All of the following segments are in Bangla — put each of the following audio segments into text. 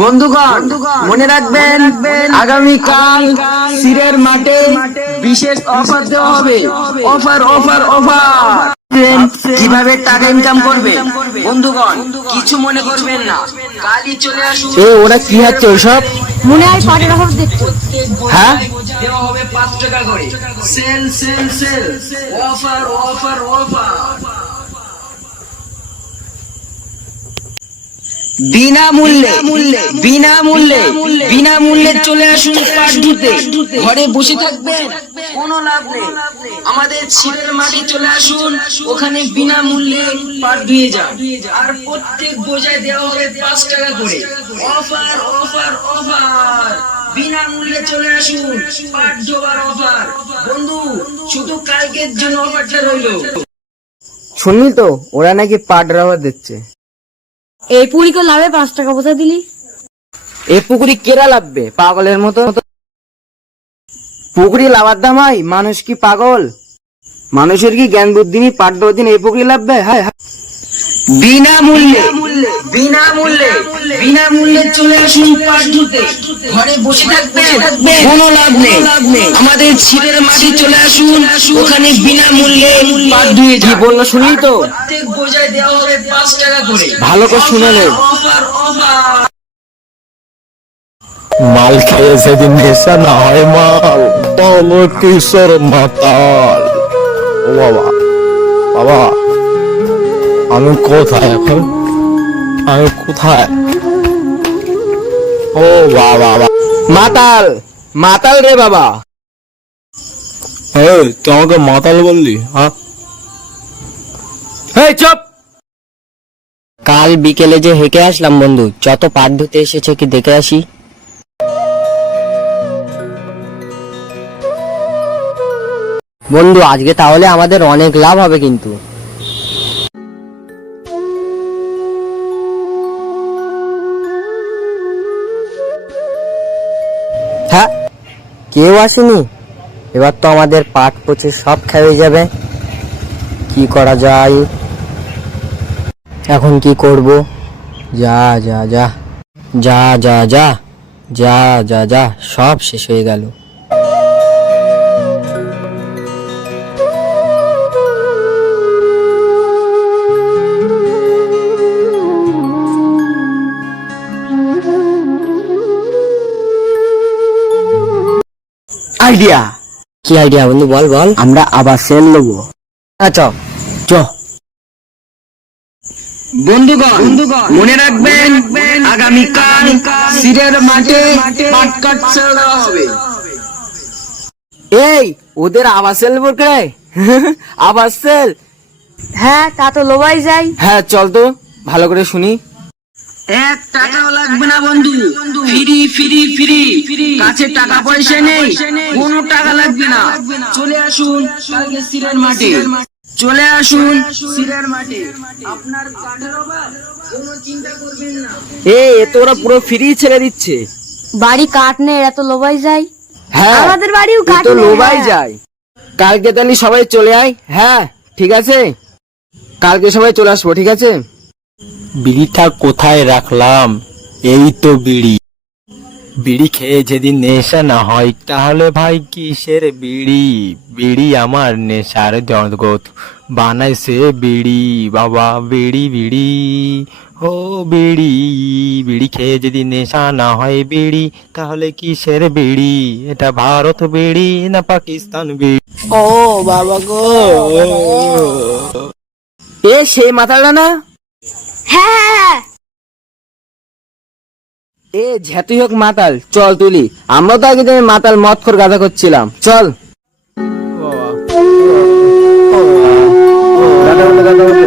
বন্ধুগণ, মনে রাখবেন আগামীকাল সিরের মাঠে বিশেষ অফার দেওয়া হবে। Offer offer offer. কিভাবে টাকা ইনকাম করবে বন্ধুগণ, কিছু মনে করবেন না, কালই চলে আসুন। ওরা কি হচ্ছে ওসব? মনে হয় পাটের অভাব দেখছো। হ্যাঁ, দেওয়া হবে 5 টাকা করে। Sale sale sale, offer offer offer. বিনামূল্যে চলে আসুন পাট ধুতে। ঘরে বসে থাকবেন, কোনো লাভ নেই। আমাদের ছিলের মাটি চলে আসুন, ওখানে বিনামূল্যে পাট ধুয়ে যান। আর প্রত্যেক বোঝায় দেওয়া হবে 5 টাকা করে। Offer offer offer. বিনামূল্যে চলে আসুন, পাট ধোবার অফার। বন্ধু, শুধু কালকের জন্য অফারটা রইলো। শুনলি তো, ওরা নাকি পাট রাবার দিচ্ছে। এই পুরিকে লাভে 5 টাকা বোঝা দিলি। এই পুকুরি কেরা লাভবে পাগলের মতো? পুকুরি লাভার দাম হয়? মানুষ কি পাগল? মানুষের কি জ্ঞান বুদ্ধি নেই? পাট দেওয়ার দিন এই পুকুরি লাভবে? হ্যাঁ, বিনামূল্যে চলে আসুন পাট ধুতে। ঘরে বসে থাকবেন, কোনো লাভ নেই। আমাদের ছিলের মাটি চলে আসুন, ওখানে বিনামূল্যে পাট ধুয়ে কি যান। বললো শুনলি তো? প্রত্যেক বোঝায় দেওয়া হবে 5 টাকা করে। ভালো করে শুনে নে। Offer offer. মাল খেয়ে সেদিন নেশা না হয় মাল, বলো কিশোর মাতাল। ও বাবা, বাবা আমি কোথায় এখন? আমি কোথায়? ও বাবা, মাতাল মাতাল রে বাবা। এই তুই আমাকে মাতাল বললি? হ্যাঁ, এই চুপ। কাল বিকেলে যে হেঁকে আসলাম বন্ধু, যত পাট ধুতে এসেছে কি দেখে আসি। বন্ধু, আজকে তাহলে আমাদের অনেক লাভ হবে কিন্তু। হ্যাঁ, কেউ আসেনি। এবার তো আমাদের পাট পচে সব খেয়ে যাবে। কি করা যায় এখন? কি করব? যা যা যা যা যা যা যা যা যা সব শেষ হয়ে গেল। আইডিয়া। কি আইডিয়া বন্ধু? বল বল। আমরা আবার সেল নেবো। আচ্ছা চ। বন্ধুগণ, মনে রাখবেন আগামীকাল সিরের মাঠে পাট কাট সেল দেওয়া হবে। এই ওদের আবার সেল বলকে আবার সেল। হ্যাঁ, তা তো লোভাই যায়। হ্যাঁ চল তো, ভালো করে শুনি। 1 টাকাও লাগবে না বন্ধু, ফ্রি ফ্রি ফ্রি। কাছে টাকা পয়সা নেই, কোনো টাকা লাগবে না। চলে আসুন কালকে সিরের মাঠে। চলে আসুন সিরের মাঠে। আপনার কাঠের অভাব, কোনো চিন্তা করবেন না। এ তো ওরা পুরো ফ্রি ছেড়ে দিচ্ছে। বাড়ি কাঠ নেই, এত লোভাই যায়। হ্যাঁ, আমাদের বাড়িও এ কাঠ তো নেই। লোভাই হ্যাঁ। যায়। কালকে তাহলে সবাই চলে আয়। হ্যাঁ ঠিক আছে, কালকে সবাই চলে আসবো, ঠিক আছে? বিড়িটা কোথায় রাখলাম? এই তো বিড়ি। বিড়ি খেয়ে যেদিন নেশা না হয়, তাহলে ভাই কিসের বিড়ি? বিড়ি আমার নেশার জগৎ, বানাইছে বিড়ি বাবা। বিড়ি বিড়ি ও বিড়ি, বিড়ি খেয়ে যদি নেশা না হয় বিড়ি, তাহলে কিসের বিড়ি? এটা ভারত বিড়ি না পাকিস্তান বিড়ি? ও বাবা গো। এ সেই মাথাটা না? হ্যাঁ, এ ঝেতুই হোক মাতাল, চল তুলি। আমরা তো আগে মাতাল মদ খোর গাঁজা করছিলাম, চল। গাঁজা উঠে, গাঁজা উঠে।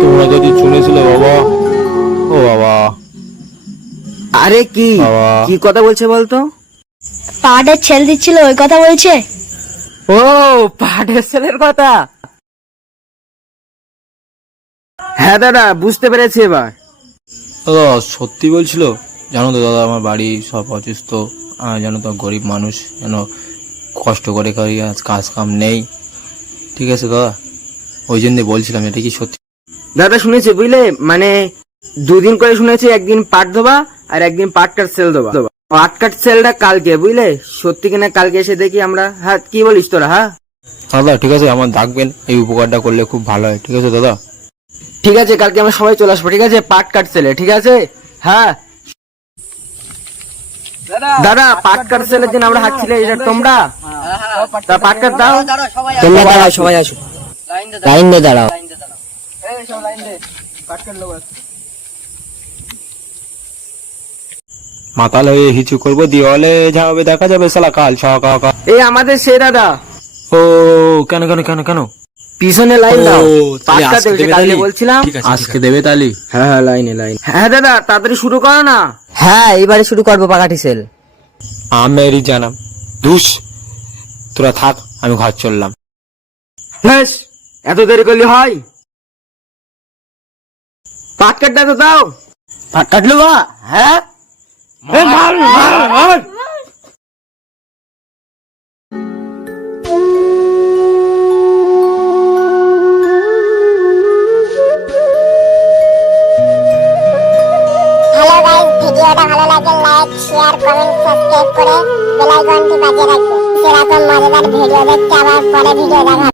তোমরা যদি শুনেছিলে বাবা, ও বাবা। আরে কি বাবা। কি কথা বলছে বলতো? পাটের ছেল দিচ্ছিল, ওই কথা বলছে। ও পাটের সেলের কথা। হ্যাঁ দাদা, বুঝতে পেরেছি এবার। দাদা সত্যি বলছিল? জানো তো দাদা, আমার বাড়ি সব অসুস্থ, জানো তো গরিব মানুষ, যেন কষ্ট করে করি, আজ কাজ কাম নেই। ঠিক আছে দাদা, ওই জন্য বলছিলাম, এটা কি সত্যি? দাদা শুনেছি বুঝলে, মানে 2 দিন করে শুনেছি, একদিন পাট ধোবা আর একদিন পাট কাট সেল দেবা। পাট কাট সেলটা কালকে বুঝলে, সত্যি কিনা কালকে এসে দেখি আমরা। হ্যাঁ কি বলিস তোরা? হ্যাঁ দাদা ঠিক আছে, আমার ডাকবেন, এই উপকারটা করলে খুব ভালো হয়। ঠিক আছে দাদা? ঠিক আছে, কালকে আমরা সবাই চলে আসবো। ঠিক আছে, পাট কাট সেলে। ঠিক আছে হ্যাঁ দাদা, পাট কাট সেলের দিন আমরা হাঁটছিলে, এটা তোমরা তা পাট কাট দাও। তোমরা দাঁড়াও, সবাই আসো, লাইন দিয়ে দাঁড়াও। মাতাল হয়ে হিচু করবো, দেওয়ালে যাবে, দেখা যাবে সালা কাল সকাল। এই আমাদের সে দাদা। ও কেন কেন কেন কেন? পিছনে লাইন দাও, ও, পাট তাহলে কাট আজকে দেবে, দেবে কালকে তালি? বলছিলাম। ঠিক আছে, আজকে দেবে তালি? হ্যাঁ হ্যাঁ, লাইনে লাইন। হ্যাঁ দাদা, তাড়াতাড়ি শুরু করো না। হ্যাঁ, এইবারে শুরু করবো পাকাটি সেল। আমেরই জানাম ধুস, তোরা থাক, আমি ঘর চললাম। বেশ, এত দেরি করলে হয়? পাট কাটটা তো দাও। পাট কাটলো বা? হ্যাঁ, এ, মার, মার, মার। হ্যালো গাইস, ভিডিওটা ভালো লাগলে লাইক, শেয়ার, কমেন্ট, সাবস্ক্রাইব করে বেল আইকনটি বাজিয়ে রাখবেন। এরকম মজাদার ভিডিও দেখতে আবার পরে ভিডিও দেখা